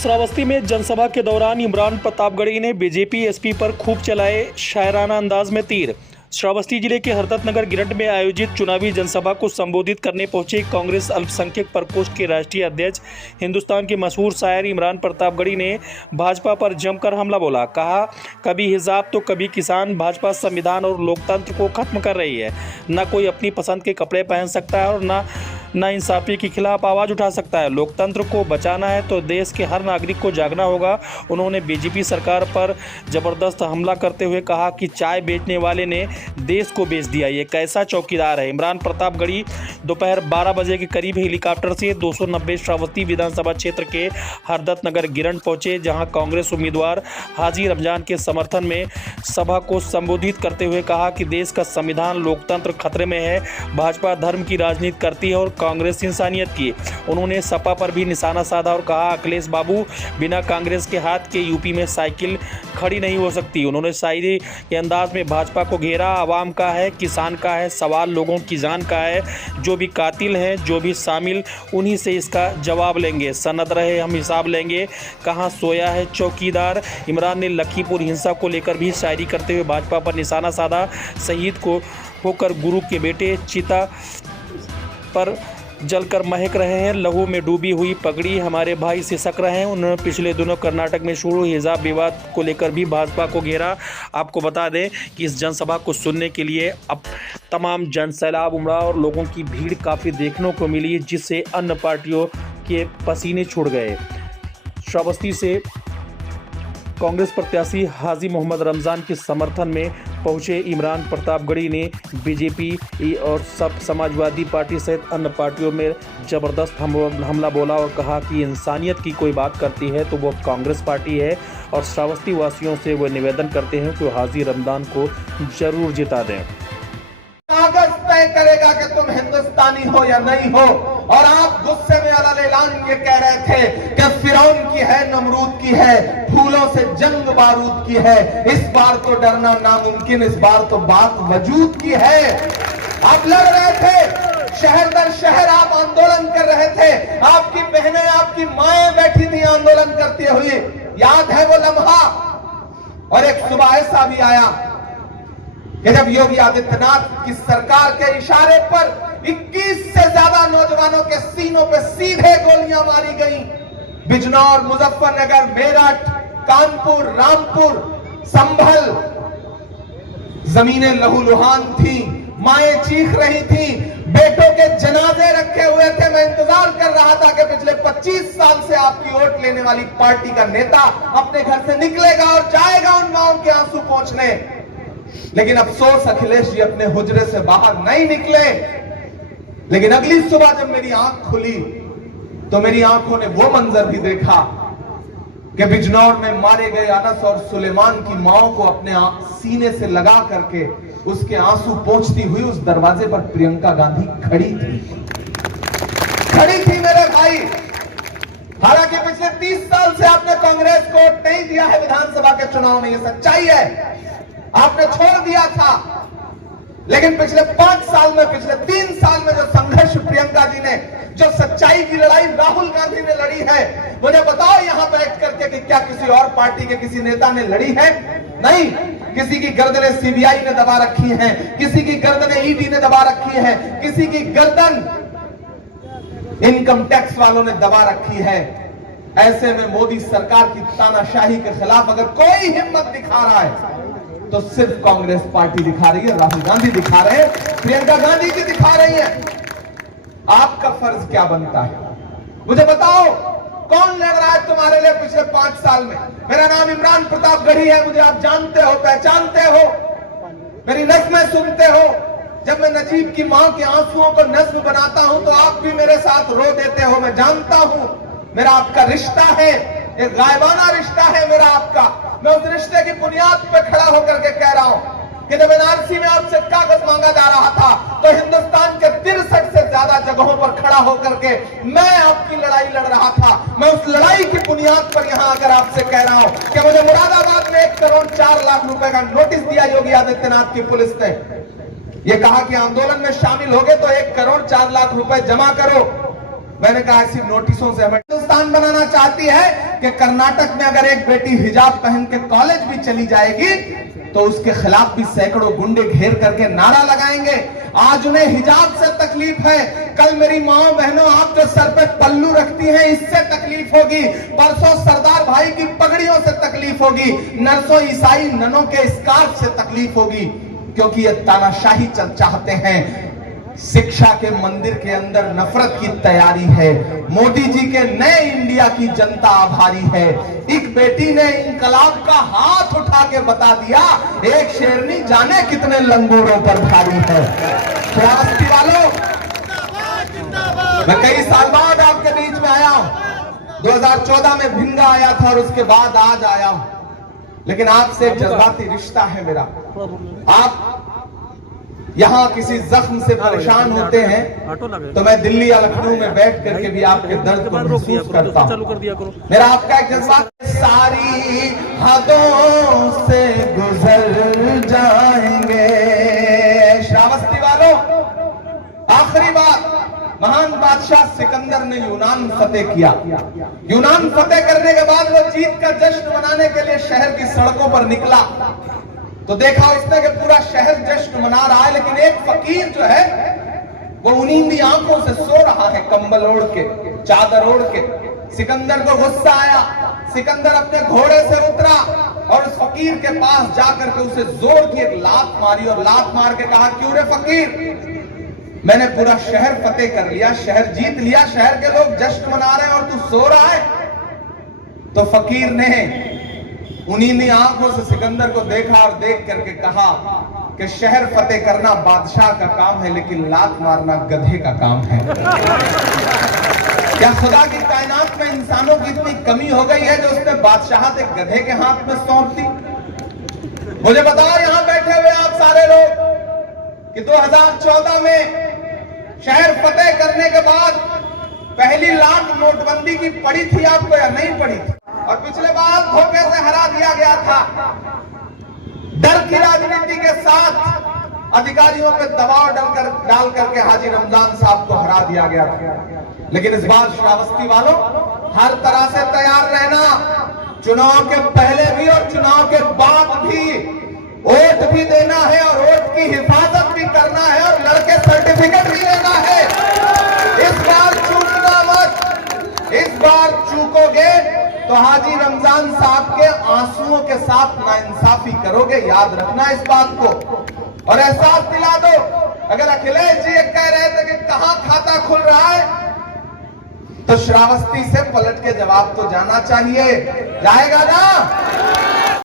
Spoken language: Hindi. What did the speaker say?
श्रावस्ती में जनसभा के दौरान इमरान प्रतापगढ़ी ने बीजेपी एसपी पर खूब चलाए शायराना अंदाज में तीर। श्रावस्ती जिले के हरदत्त नगर गिरंट में आयोजित चुनावी जनसभा को संबोधित करने पहुंचे कांग्रेस अल्पसंख्यक प्रकोष्ठ के राष्ट्रीय अध्यक्ष हिंदुस्तान के मशहूर शायर इमरान प्रतापगढ़ी ने भाजपा पर जमकर हमला बोला। कहा, कभी हिजाब तो कभी किसान। भाजपा संविधान और लोकतंत्र को खत्म कर रही है। न कोई अपनी पसंद के कपड़े पहन सकता है और न नाइंसाफी के खिलाफ आवाज़ उठा सकता है। लोकतंत्र को बचाना है तो देश के हर नागरिक को जागना होगा। उन्होंने बीजेपी सरकार पर जबरदस्त हमला करते हुए कहा कि चाय बेचने वाले ने देश को बेच दिया, ये कैसा चौकीदार है। इमरान प्रतापगढ़ी दोपहर 12 बजे के करीब हेलीकॉप्टर से 290 श्रावस्ती विधानसभा क्षेत्र के हरदत्त नगर गिरंट पहुंचे, जहां कांग्रेस उम्मीदवार हाजी रमजान के समर्थन में सभा को संबोधित करते हुए कहा कि देश का संविधान लोकतंत्र खतरे में है। भाजपा धर्म की राजनीति करती है और कांग्रेस इंसानियत की। उन्होंने सपा पर भी निशाना साधा और कहा, अखिलेश बाबू, बिना कांग्रेस के हाथ के यूपी में साइकिल खड़ी नहीं हो सकती। उन्होंने शायरी के अंदाज में भाजपा को घेरा। आवाम का है, किसान का है, सवाल लोगों की जान का है। जो भी कातिल हैं, जो भी शामिल, उन्हीं से इसका जवाब लेंगे। सनद रहे हम हिसाब लेंगे, कहाँ सोया है चौकीदार। इमरान ने लखीपुर हिंसा को लेकर भी शायरी करते हुए भाजपा पर निशाना साधा। शहीद को होकर गुरु के बेटे चिता पर जलकर महक रहे हैं, लहू में डूबी हुई पगड़ी हमारे भाई सिसक रहे हैं। उन्होंने पिछले दिनों कर्नाटक में शुरू हिजाब विवाद को लेकर भी भाजपा को घेरा। आपको बता दें कि इस जनसभा को सुनने के लिए अब तमाम जनसैलाब उमड़ा और लोगों की भीड़ काफ़ी देखने को मिली, जिससे अन्य पार्टियों के पसीने छूट गए। श्रावस्ती से कांग्रेस प्रत्याशी हाजी मोहम्मद रमजान के समर्थन में पहुंचे इमरान प्रतापगढ़ी ने बीजेपी और सब समाजवादी पार्टी सहित अन्य पार्टियों में जबरदस्त हमला बोला और कहा कि इंसानियत की कोई बात करती है तो वो कांग्रेस पार्टी है और श्रावस्ती वासियों से वो निवेदन करते हैं कि वो हाजी रमजान को जरूर जिता दें। कागज तय करेगा कि तुम हिंदुस्तानी हो या नहीं हो। और आप गुस्से में अलग-अलग ये कह रहे थे कि फिरौन की है, नमरूद की है, फूलों से जंग बारूद की है। इस बार तो डरना नामुमकिन, इस बार तो बात वजूद की है। आप लड़ रहे थे, शहर दर शहर आप आंदोलन कर रहे थे। आपकी बहनें, आपकी माएं बैठी थी आंदोलन करते हुए। याद है वो लम्हा। और एक सुबह ऐसा भी आया कि जब योगी आदित्यनाथ की सरकार के इशारे पर 21 से ज्यादा नौजवानों के सीनों पे सीधे गोलियां मारी गई। बिजनौर, मुजफ्फरनगर, मेरठ, कानपुर, रामपुर, संभल, जमीनें लहूलुहान थी, माएं चीख रही थी, बेटों के जनाजे रखे हुए थे। मैं इंतजार कर रहा था कि पिछले 25 साल से आपकी वोट लेने वाली पार्टी का नेता अपने घर से निकलेगा और जाएगा उन माओं के आंसू पोंछने। लेकिन अफसोस अखिलेश जी अपने हुजरे से बाहर नहीं निकले। लेकिन अगली सुबह जब मेरी आंख खुली तो मेरी आंखों ने वो मंजर भी देखा कि बिजनौर में मारे गए अनस और सुलेमान की माओं को अपने सीने से लगा करके उसके आंसू पोंछती हुई उस दरवाजे पर प्रियंका गांधी खड़ी थी मेरे भाई। हालांकि पिछले 30 साल से आपने कांग्रेस को वोट नहीं दिया है विधानसभा के चुनाव में, यह सच्चाई है। आपने छोड़ दिया था। लेकिन पिछले 5 साल में, पिछले 3 साल में जो संघर्ष प्रियंका जी ने, जो सच्चाई की लड़ाई राहुल गांधी ने लड़ी है, मुझे बताओ यहां बैठ करके कि क्या किसी और पार्टी के किसी नेता ने लड़ी है? नहीं। किसी की गर्दनें सीबीआई ने दबा रखी हैं, किसी की गर्दनें ईडी ने दबा रखी है, किसी की गर्दन इनकम टैक्स वालों ने दबा रखी है। ऐसे में मोदी सरकार की तानाशाही के खिलाफ अगर कोई हिम्मत दिखा रहा है तो सिर्फ कांग्रेस पार्टी दिखा रही है, राहुल गांधी दिखा रहे हैं, प्रियंका गांधी जी दिखा रही है। आपका फर्ज क्या बनता है? मुझे बताओ, कौन लड़ रहा है तुम्हारे लिए पिछले 5 साल में? मेरा नाम इमरान प्रतापगढ़ी है, मुझे आप जानते हो, पहचानते हो, मेरी नज़्में सुनते हो। जब मैं नजीब की मां के आंसुओं को नज्म बनाता हूं तो आप भी मेरे साथ रो देते हो। मैं जानता हूं मेरा आपका रिश्ता है, एक गायबाना रिश्ता है मेरा आपका। मैं उस रिश्ते की बुनियाद पे खड़ा होकर के कह रहा हूं कि जब एनआरसी में आपसे कागज मांगा जा रहा था तो हिंदुस्तान के 63 से ज्यादा जगहों पर खड़ा होकर के मैं आपकी लड़ाई लड़ रहा था। मैं उस लड़ाई की बुनियाद पर यहां आकर आपसे कह रहा हूं कि मुझे मुरादाबाद में 1 करोड़ 4 लाख रुपए का नोटिस दिया योगी आदित्यनाथ की पुलिस ने। यह कहा कि आंदोलन में शामिल हो गए तो 1 करोड़ 4 लाख रुपए जमा करो। मैंने कहा ऐसी नोटिसों से हमें हिंदुस्तान बनाना चाहती है कि कर्नाटक में अगर एक बेटी हिजाब पहन के कॉलेज भी चली जाएगी तो उसके खिलाफ भी सैकड़ों गुंडे घेर करके नारा लगाएंगे। आज उन्हें हिजाब से तकलीफ है, कल मेरी माओ बहनों आप जो सर पे पल्लू रखती हैं इससे तकलीफ होगी, परसों सरदार भाई की पगड़ियों से तकलीफ होगी, नरसों ईसाई ननों के स्कार्फ से तकलीफ होगी, क्योंकि ये तानाशाही चाहते हैं। शिक्षा के मंदिर के अंदर नफरत की तैयारी है। मोदी जी के नए इंडिया की जनता आभारी है। एक बेटी ने इंकलाब का हाथ उठा के बता दिया, एक शेरनी जाने कितने लंगूरों पर भारी है। श्रावस्ती वालों, मैं कई साल बाद आपके बीच में आया हूं। 2014 में भिंगा आया था और उसके बाद आज आया हूं, लेकिन आपसे एक जज्बाती रिश्ता है मेरा। आप यहां किसी जख्म से परेशान होते हैं तो मैं दिल्ली या लखनऊ में बैठ करके भी आपके दर्द को महसूस करता हूं। मेरा आपका एक जज्बा, सारी हदों से गुजर जाएंगे। श्रावस्ती वालों, आखिरी बात, महान बादशाह सिकंदर ने यूनान फतेह किया। यूनान फतेह करने के बाद वो जीत का जश्न मनाने के लिए शहर की सड़कों पर निकला तो देखा उसने कि पूरा शहर जश्न मना रहा है, लेकिन एक फकीर जो है वो उन्हीं आंखों से सो रहा है, कंबल ओढ़ के, चादर ओढ़ के। सिकंदर को गुस्सा आया, सिकंदर अपने घोड़े से उतरा और उस फकीर के पास जाकर के उसे जोर की एक लात मारी और लात मार के कहा, क्यों रे फकीर, मैंने पूरा शहर फतेह कर लिया, शहर जीत लिया, शहर के लोग जश्न मना रहे हैं और तू सो रहा है। तो फकीर ने उन्हीं आंखों से सिकंदर को देखा और देख करके कहा कि शहर फतेह करना बादशाह का काम है, लेकिन लात मारना गधे का काम है। क्या खुदा की कायनात में इंसानों की इतनी कमी हो गई है जो उसने बादशाहत एक गधे के हाथ में सौंप दी? मुझे बताओ यहां बैठे हुए आप सारे लोग कि 2014 में शहर फतेह करने के बाद पहली लात नोटबंदी की पड़ी थी आपको या नहीं पड़ी थी? और पिछले बार धोखे से हरा दिया गया था। डर की राजनीति के साथ अधिकारियों पे दबाव डाल करके हाजी रमजान साहब को हरा दिया गया था। लेकिन इस बार श्रावस्ती वालों, हर तरह से तैयार रहना, चुनाव के पहले भी और चुनाव के बाद भी वोट भी देना है और वोट की हिफाजत भी करना है और लड़के सर्टिफिकेट भी लेना है। इस बार चूकना मत। इस बार चूकोगे तो हाजी रमजान साहब के आंसुओं के साथ नाइंसाफी करोगे, याद रखना इस बात को। और एहसास दिला दो, अगर अखिलेश जी कह रहे थे कि कहां खाता खुल रहा है, तो श्रावस्ती से पलट के जवाब तो जाना चाहिए, जाएगा ना?